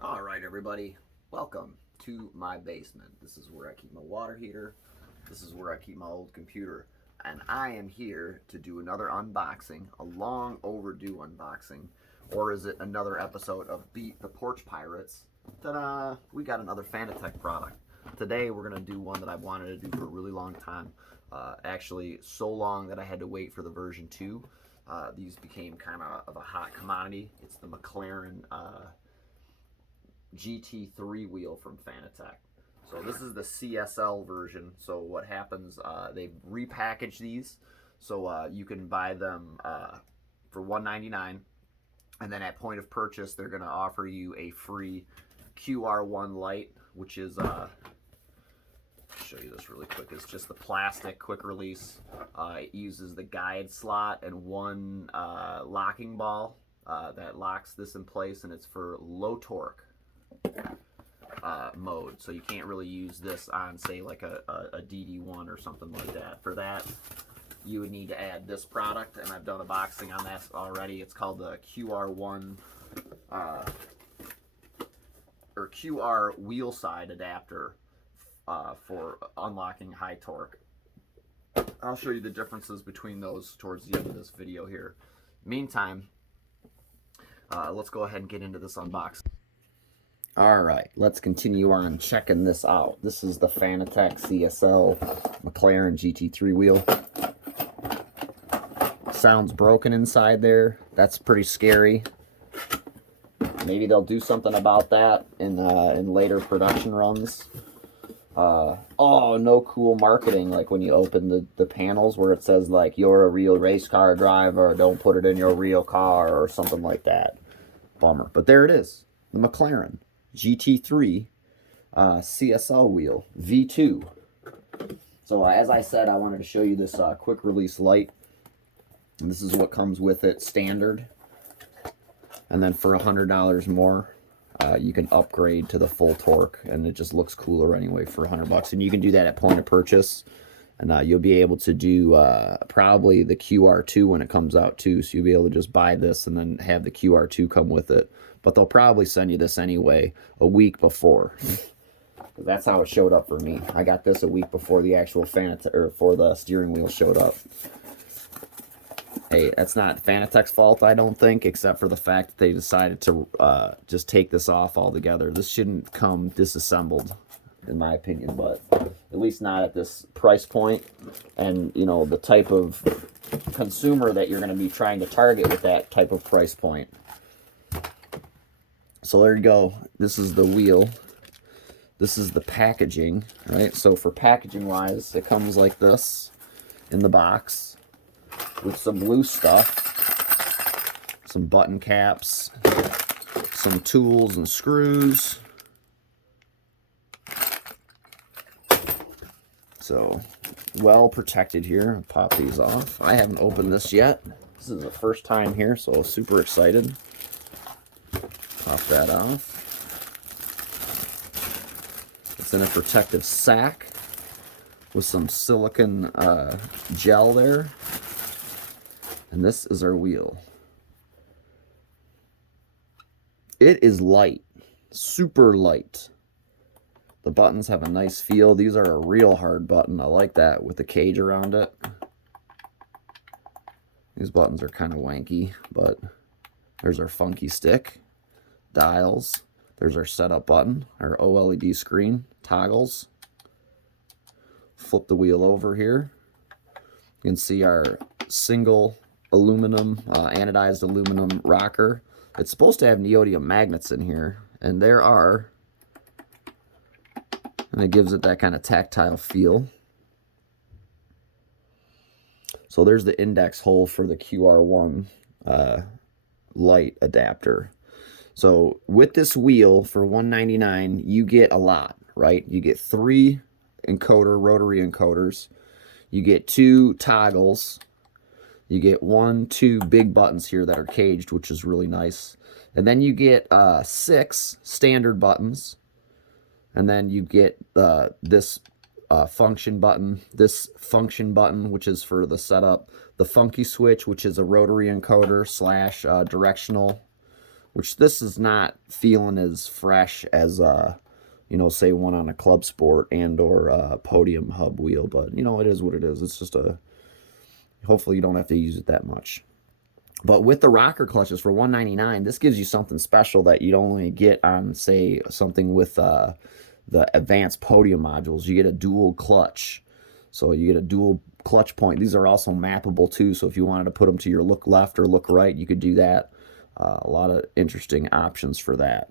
All right, everybody, welcome to my basement. This is where I keep my water heater. This is where I keep my old computer. And I am here to do another unboxing, a long overdue unboxing. Or is it another episode of Beat the Porch Pirates? Ta-da! We got another Fanatec product. Today we're going to do one that I've wanted to do for a really long time. Actually, so long that I had to wait for the version 2. These became kind of a hot commodity. It's the McLaren GT3 wheel from Fanatec. So this is the CSL version. So what happens, they repackage these so you can buy them for $1.99, and then at point of purchase they're going to offer you a free QR1 light, which is show you this really quick. It's just the plastic quick release. It uses the guide slot and one locking ball that locks this in place, and it's for low torque mode, so you can't really use this on, say, like a DD1 or something like that. For that, you would need to add this product, and I've done a boxing on that already. It's called the QR1 or QR wheel side adapter for unlocking high torque. I'll show you the differences between those towards the end of this video here. Meantime, let's go ahead and get into this unboxing. Alright, let's continue on checking this out. This is the Fanatec CSL McLaren GT3 wheel. Sounds broken inside there. That's pretty scary. Maybe they'll do something about that in later production runs. Oh, no cool marketing, like when you open the panels where it says, like, you're a real race car driver, don't put it in your real car, or something like that. Bummer. But there it is, the McLaren GT3 CSL wheel V2. So as I said, I wanted to show you this quick release light, and this is what comes with it standard. And then for $100 more, you can upgrade to the full torque, and it just looks cooler anyway for $100. And you can do that at point of purchase, and you'll be able to do probably the QR2 when it comes out too. So you'll be able to just buy this and then have the QR2 come with it. But they'll probably send you this anyway a week before. That's how it showed up for me. I got this a week before the actual Fanatec, or before the steering wheel showed up. Hey, that's not Fanatec's fault, I don't think, except for the fact that they decided to just take this off altogether. This shouldn't come disassembled, in my opinion, but at least not at this price point, and you know, the type of consumer that you're going to be trying to target with that type of price point. So there you go. This is the wheel. This is the packaging, right? So for packaging wise, it comes like this in the box with some loose stuff, some button caps, some tools and screws. So well protected here. I'll pop these off. I haven't opened this yet. This is the first time here, so super excited. Pop that off. It's in a protective sack with some silicone gel there. And this is our wheel. It is light, super light. The buttons have a nice feel. These are a real hard button. I like that with the cage around it. These buttons are kind of wanky, but there's our funky stick. Dials. There's our setup button, our OLED screen, toggles. Flip the wheel over here. You can see our single aluminum, anodized aluminum rocker. It's supposed to have neodymium magnets in here, and there are, and it gives it that kind of tactile feel. So there's the index hole for the QR1 light adapter. So with this wheel for $1.99, you get a lot, right? You get 3 rotary encoders. You get 2 toggles. You get 2 big buttons here that are caged, which is really nice. And then you get 6 standard buttons. And then you get this function button, which is for the setup, the funky switch, which is a rotary encoder / directional which this is not feeling as fresh as, you know, say one on a Club Sport and or Podium hub wheel. But, you know, it is what it is. It's just hopefully you don't have to use it that much. But with the rocker clutches for $199, this gives you something special that you'd only get on, say, something with the advanced Podium modules. You get a dual clutch. So you get a dual clutch point. These are also mappable too, so if you wanted to put them to your look left or look right, you could do that. A lot of interesting options for that.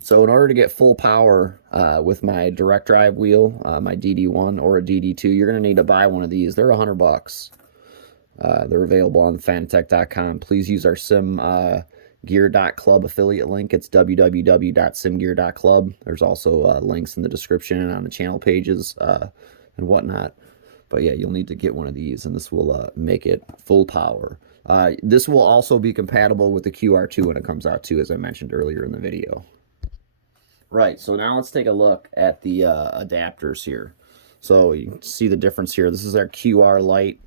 So in order to get full power with my direct drive wheel, my DD1 or a DD2, you're going to need to buy one of these. They're $100. They're available on fanatec.com. Please use our simgear.club affiliate link. It's www.simgear.club. There's also links in the description and on the channel pages and whatnot. But yeah, you'll need to get one of these, and this will make it full power. This will also be compatible with the QR2 when it comes out too, as I mentioned earlier in the video. Right, so now let's take a look at the adapters here. So you can see the difference here. This is our QR light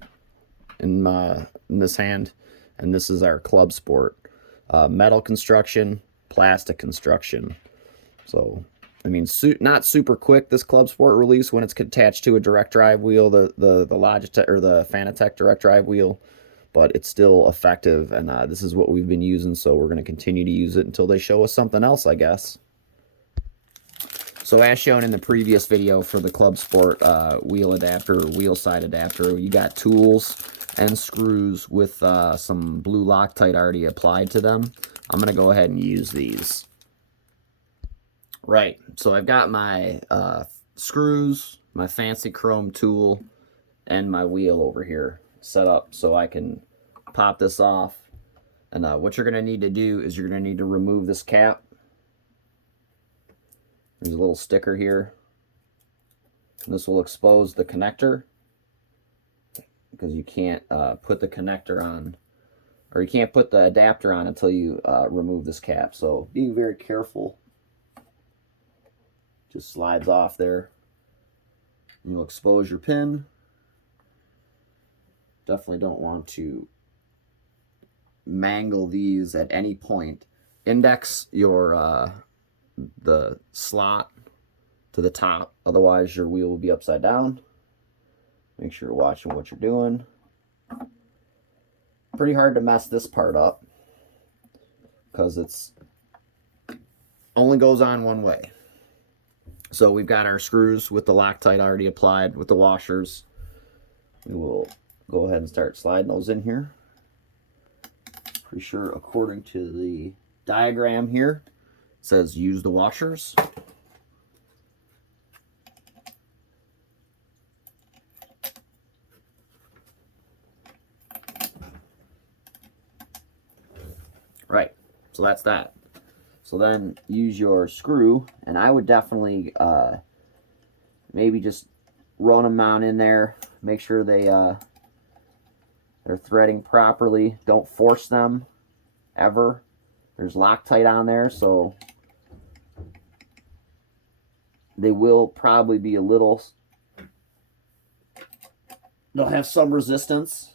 in this hand, and this is our Club Sport. Metal construction, plastic construction. So, I mean, not super quick, this Club Sport release when it's attached to a direct drive wheel, the Logitech or the Fanatec direct drive wheel, but it's still effective, and this is what we've been using, so we're going to continue to use it until they show us something else, I guess. So as shown in the previous video for the Club Sport wheel adapter, wheel side adapter, you got tools and screws with some blue Loctite already applied to them. I'm going to go ahead and use these. Right, so I've got my screws, my fancy chrome tool, and my wheel over here set up so I can pop this off. And what you're going to need to do is you're going to need to remove this cap. There's a little sticker here. And this will expose the connector, because you can't put the connector on, or you can't put the adapter on until you remove this cap. So being very careful. Just slides off there. You'll expose your pin. Definitely don't want to mangle these at any point. Index your the slot to the top, otherwise your wheel will be upside down. Make sure you're watching what you're doing. Pretty hard to mess this part up because it's only goes on one way. So we've got our screws with the Loctite already applied with the washers. We will go ahead and start sliding those in here. Pretty sure according to the diagram here, it says use the washers. Right, so that's that. So then use your screw, and I would definitely maybe just run them down in there. Make sure they're threading properly. Don't force them ever. There's Loctite on there, so they will probably be a little, they'll have some resistance,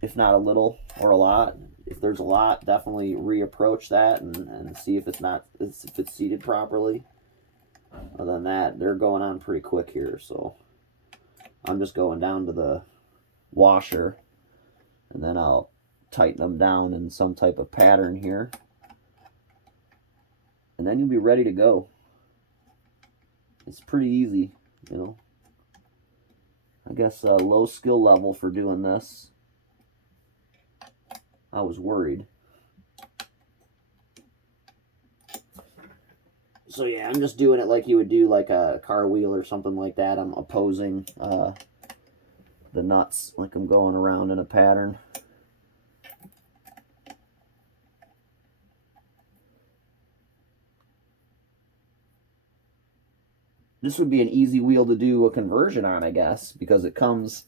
if not a little or a lot. If there's a lot, definitely reapproach that and see if it's seated properly. Other than that, they're going on pretty quick here, so I'm just going down to the washer, and then I'll tighten them down in some type of pattern here, and then you'll be ready to go. It's pretty easy, you know. I guess a low skill level for doing this. I was worried. So yeah, I'm just doing it like you would do like a car wheel or something like that. I'm opposing the nuts like I'm going around in a pattern. This would be an easy wheel to do a conversion on, I guess, because it comes,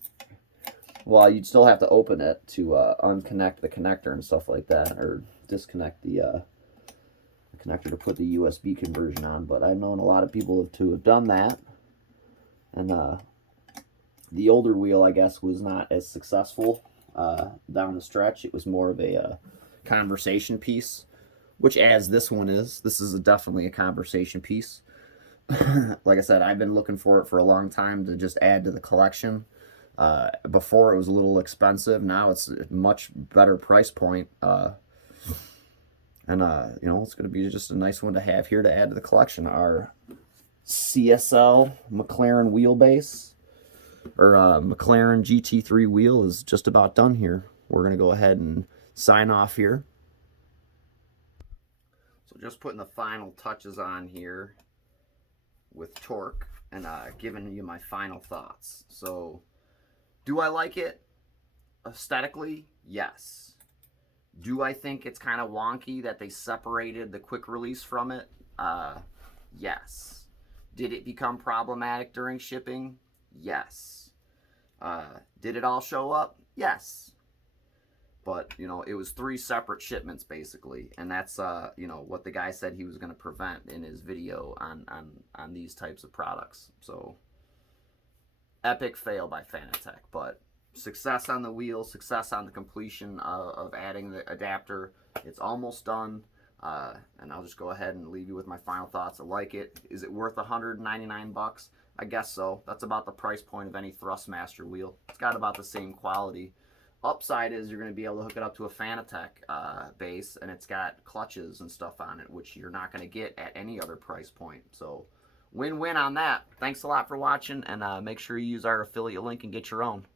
well, you'd still have to open it to unconnect the connector and stuff like that, or disconnect the connector to put the USB conversion on. But I've known a lot of people to have done that, and the older wheel, I guess, was not as successful down the stretch. It was more of a conversation piece, which as this one is, this is definitely a conversation piece. Like I said, I've been looking for it for a long time to just add to the collection. Before it was a little expensive. Now it's a much better price point. And you know, it's going to be just a nice one to have here to add to the collection. Our CSL McLaren wheelbase, or McLaren GT3 wheel, is just about done here. We're going to go ahead and sign off here. So just putting the final touches on here with torque and giving you my final thoughts. So, do I like it aesthetically? Yes. Do I think it's kind of wonky that they separated the quick release from it? Yes. Did it become problematic during shipping? Yes. Did it all show up? Yes. But, you know, it was 3 separate shipments, basically. And that's, you know, what the guy said he was going to prevent in his video on these types of products. So, epic fail by Fanatec. But success on the wheel, success on the completion of adding the adapter. It's almost done. And I'll just go ahead and leave you with my final thoughts. I like it. Is it worth $199? I guess so. That's about the price point of any Thrustmaster wheel. It's got about the same quality. Upside is you're going to be able to hook it up to a Fanatec base, and it's got clutches and stuff on it, which you're not going to get at any other price point. So win-win on that. Thanks a lot for watching, and make sure you use our affiliate link and get your own.